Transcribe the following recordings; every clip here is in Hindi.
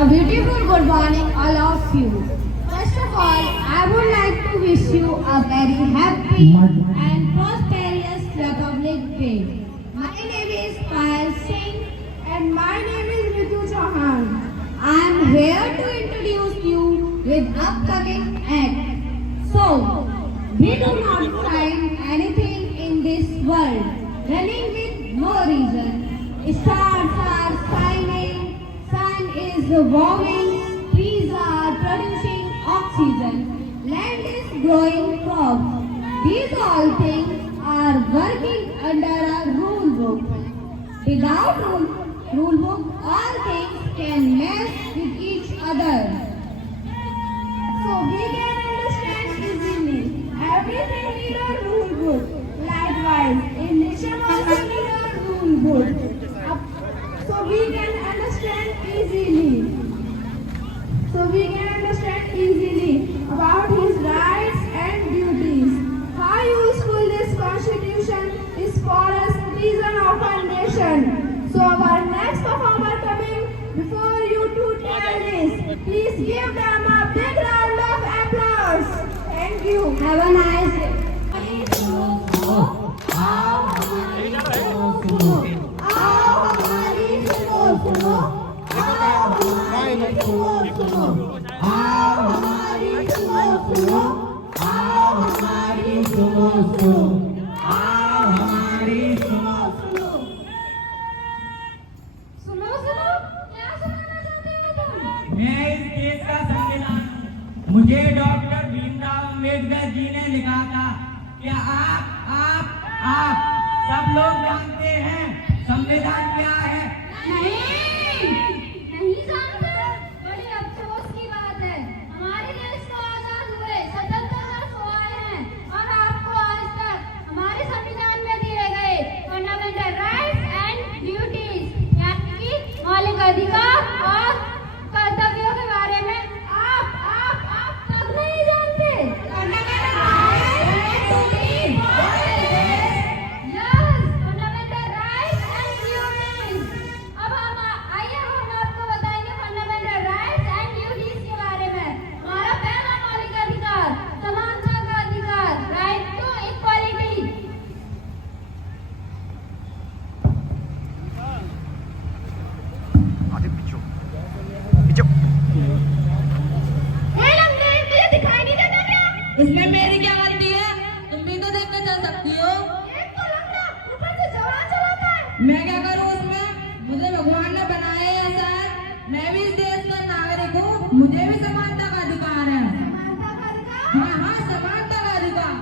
A beautiful good morning, all of you. First of all, I would like to wish you a very happy and prosperous Republic Day. My name is Payal Singh and my name is Ritu Chauhan. I am here to introduce you with upcoming act. So, we do not find anything in this world running with no reason. Stars are shining, sun is warming, trees are producing oxygen, land is growing crops. These all things are working under a rule book. Without rule book, all things can mess with each other. So we can understand easily. Everything need a rule book. Likewise, election also need a rule book. So we can understand easily. About his rights and duties. How useful this constitution is for a citizen of our nation. So our next performer coming before you to tell this. Please give them a big round of applause. Thank you. Have a nice day. मुझे डॉक्टर भीमराव अंबेडकर जी ने लिखा था कि आप सब लोग जानते हैं संविधान क्या है? नहीं जानते। बड़ी अफसोस की बात है। हमारे देश को आजाद हुए 77 वर्ष हो आए हैं और आपको आज तक हमारे संविधान में दिए गए फंडामेंटल राइट्स एंड ड्यूटीज यानी कि मौलिक अधिकार और कर्तव्यों के बारे में आप तक नहीं जानते। इसमें मेरी क्या गलती है? तुम भी तो देखने चल सकती हो। एक तो लंगड़ा ऊपर से जवान चलाता है। मैं क्या करूं उसमें? मुझे भगवान ने बनाया है ऐसा है। मैं भी इस देश का नागरिक हूँ। मुझे भी समानता का अधिकार है। समानता का अधिकार? हाँ, समानता का अधिकार।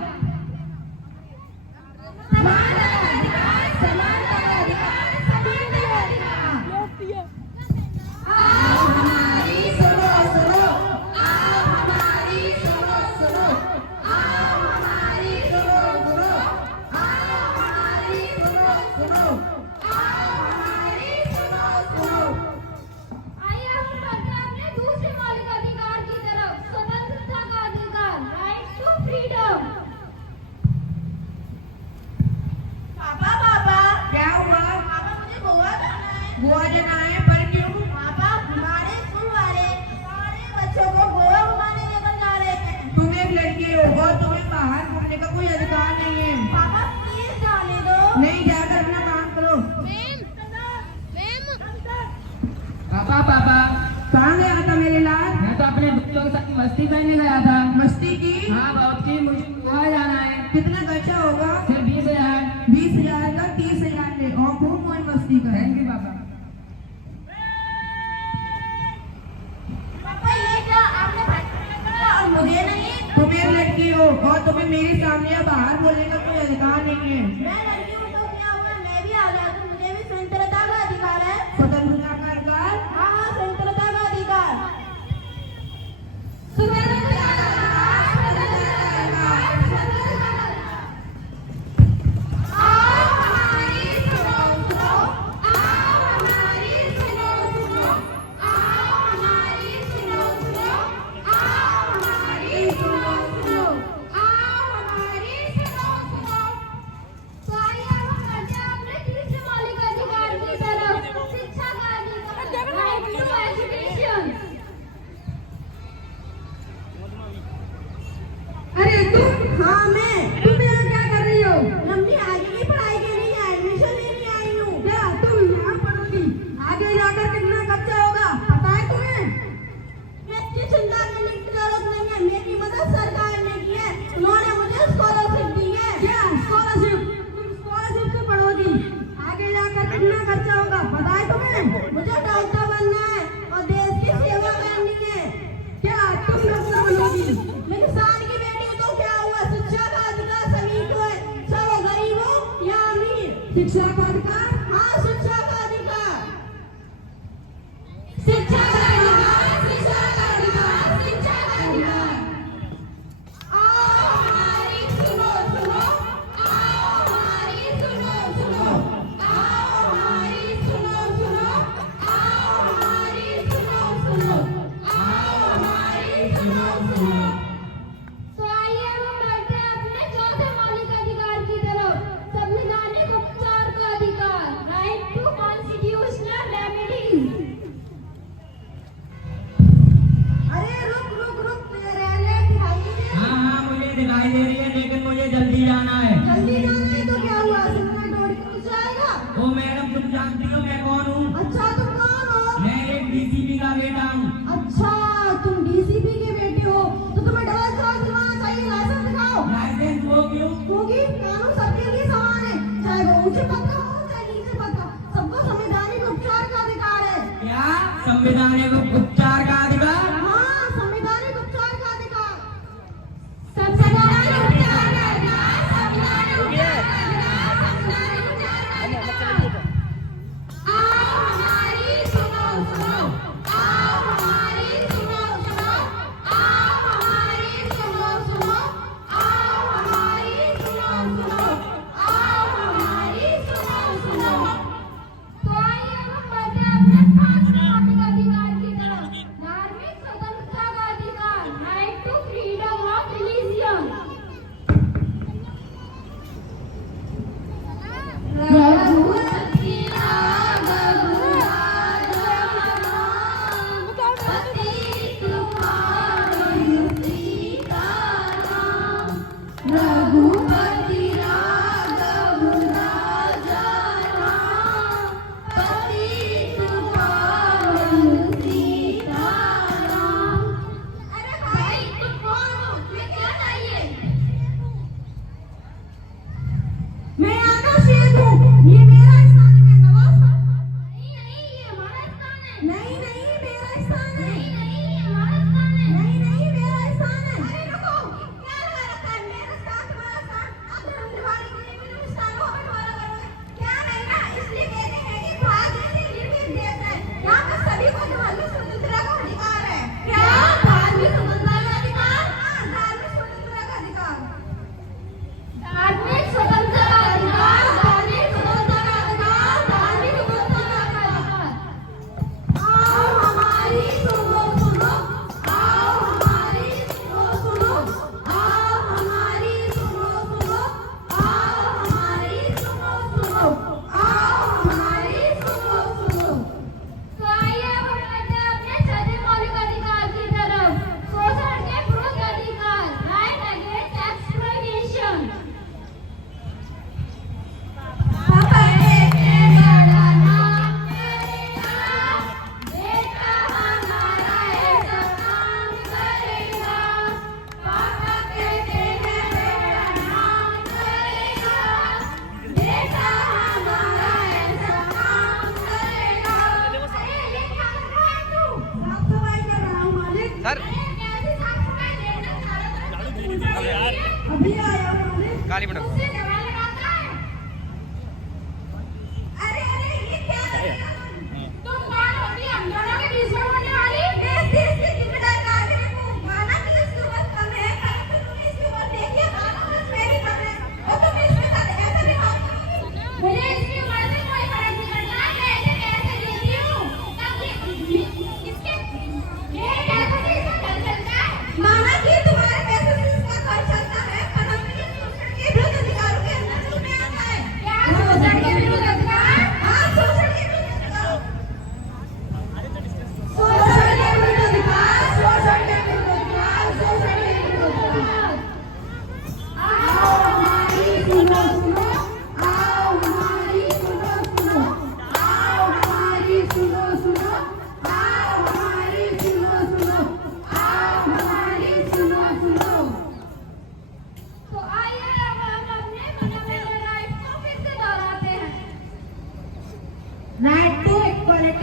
गोवा जाना है, पर क्यों? पापा, हमारे स्कूल वाले हमारे बच्चों को गोवा घुमाने लेकर जा रहे हैं। तुम एक लड़की हो और तुम्हें बाहर घूमने का कोई अधिकार नहीं है। पापा प्लीज जाने दो। नहीं, जाकर अपना काम करो। पापा कहाँ गया था मेरे लाल? मैं तो अपने दोस्तों के साथ मस्ती करने गया था। मस्ती की? हाँ बहुत की। मुझे गोवा जाना है। कितना खर्चा होगा? सिर्फ 20,000। 20,000 का 30,000 ले और खूब मौज मस्ती कर। थैंक यू पापा। पापा ये क्या आपने भाई और मुझे नहीं? तुम एक लड़की हो और तुम्हें मेरे सामने बाहर बोलने का कोई अधिकार नहीं है। मैं लड़की हूँ तो क्या हुआ? मैं भी आजाद हूँ। मुझे भी स्वतंत्रता का अधिकार है। स्वतंत्रता का अधिकार? हाँ, स्वतंत्रता का अधिकार। शिक्षा का मुझे डॉक्टर बनना है और देश की सेवा करनी है। क्या तुम डॉक्टर बनोगी? मेरी किसान की बेटी तो क्या हुआ? शिक्षा का अधिकार सभी को है, चाहे गरीब हो या अमीर। शिक्षा का अधिकार? हाँ, शिक्षा का अधिकार। शिक्षा का अधिकार, शिक्षा का अधिकार, शिक्षा का अधिकार। आओ हमारी सुनो सुनो, आओ हमारी सुनो सुनो, आओ हमारी सुनो सुनो, आओ हमारी सुनो सुनो, आओ हमारी सुनो सुनो। तो आइए हम बढ़ते हैं अपने चौथे मौलिक अधिकार की तरफ, संवैधानिक उपचार का अधिकार, राइट टू कॉन्स्टिट्यूशनल रेमेडीज। अरे रुक रुक रुक, रहने दिखाई दे। हाँ मुझे दिखाई दे रही है, लेकिन मुझे जल्दी जाना है। जल्दी जाना है तो क्या हुआ? सिनेमा दौड़ के कुछ आएगा? ओ मैडम, तुम जानती हो मैं कौन हूँ? अच्छा, तुम कौन हो? मैं एक डीसीपी का बेटा हूँ। अच्छा, तुम डीसीपी के बेटे हो तो तुम्हें डबल क्रॉस दिलवाना चाहिए। लाइसेंस दिखाओ। लाइसेंस वो क्यों? क्योंकि कानून सबके लिए समान है, चाहे वो ऊंचे पद का हो चाहे नीचे पद का, सबको संवैधानिक उपचार का अधिकार है। क्या संवैधानिक उपचार का अधिकार? हाँ, संवैधानिक उपचार का अधिकार। संवैधानिक उपचार का अधिकार, संवैधानिक उपचार का अधिकार, संवैधानिक उपचार का अधिकार। आओ हमारी सुनो सुनो, आओ हमारी सुनो सुनो, आओ हमारी सुनो सुनो, आओ हमारी सुनो सुनो, आओ हमारी सुनो सुनो। तो आइए हम बढ़ते हैं अपने पांचवें मौलिक अधिकार की तरफ, धार्मिक स्वतंत्रता का अधिकार, right to freedom of religion. Raghupati Raghav Ram, पतित पावन सीताराम। रघुपति राघव राजा राम, पतित पावन सीताराम। अरे भाई, तुम कौन हो? तुम्हें क्या चाहिए? मैं आका शेर हूँ, ये मेरा स्थान है। नवाज साहब। नहीं नहीं, ये हमारा स्थान है। नहीं नहीं, मेरा स्थान है। नहीं नहीं, ये हमारा स्थान है। नहीं नहीं, मेरा स्थान है। अरे रुको, क्या लगा रखा है? मेरा स्थान, तुम्हारा स्थान। आप धर्म निभाने के लिए मेरे स्थानों पर वाला करोगे? क्या नहीं ना, इसलिए कहते हैं कि भारत देश एक निर्भीक देश है, यहाँ पर सभी को धार्मिक स्वतंत्रता का अधिकार है। क्या? धार्मिक स्वतंत्रता का अधिकार? हाँ, धार्मिक स्वतंत्रता का अधिकार। धार्मिक स्वतंत्रता का अधिकार, धार्मिक स्वतंत्रता का अधिकार, धार्मिक स्वतंत्रता का अधिकार। आओ हमारी सुनो सुनो, आओ हमारी सुनो सुनो, आओ हमारी सुनो सुनो, आओ हमारी सुनो सुनो, आओ हमारी सुनो सुनो। तो आइए अब हम बढ़ते हैं अपने छठे मौलिक अधिकार की तरफ, शोषण के विरुद्ध अधिकार, राइट अगेंस्ट एक्सप्लॉइटेशन। पापा के बड़ा नाम करेगा, बेटा हमारा ऐसा काम करेगा। पापा कहते हैं बेटा नाम करेगा, बेटा हमारा ऐसा काम करेगा। अरे ये क्या कर रहा है तू? साफ सफाई कर रहा हूँ मालिक। सर। अरे कैसी साफ सफाई देखना, चारों तरफ धूल अबे यार। पड़ी है। अभी आया मालिक। काली मैडम। मुझसे दवा लगाता है। अरे अरे, ये क्या कर रहे हो? तुम कौन होती है हम दोनों के बीच में होने वाली? मैं इस देश की जिम्मेदार नागरिक हूँ। माना कि इसकी उम्र कम है, परंतु तुमने इसकी उम्र देखी है, मानो बस मेरी कम है, और तुम इसके साथ ऐसा व्यवहार करोगी? मुझे इसकी उम्र से कोई फर्क नहीं पड़ता, मैं इसे पैसे देती हूँ ताकि इसके ये पैसे से इसका घर चलता है। माना कि तुम्हारे पैसे से इसका घर चलता है, परंतु ये शोषण के विरुद्ध अधिकारों के अंदर चलने आता है। क्या शोषण के विरुद्ध अधिकार? हाँ, शोषण के विरुद्ध अधिकार। शोषण के विरुद्ध अधिकार, शोषण के विरुद्ध अधिकार, शोषण के विरुद्ध अधिकार। आओ हमारी सुनो सुनो, आओ हमारी सुनो सुनो, आओ हमारी सुनो सुनो, आओ हमारी सुनो सुनो, आओ हमारी सुनो सुनो। तो आइए अब हम अपने फंडामेंटल राइट्स को फिर से दोहराते हैं। राइट टू इक्वलिटी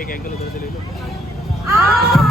एक एंगल उधर से ले लो। आओ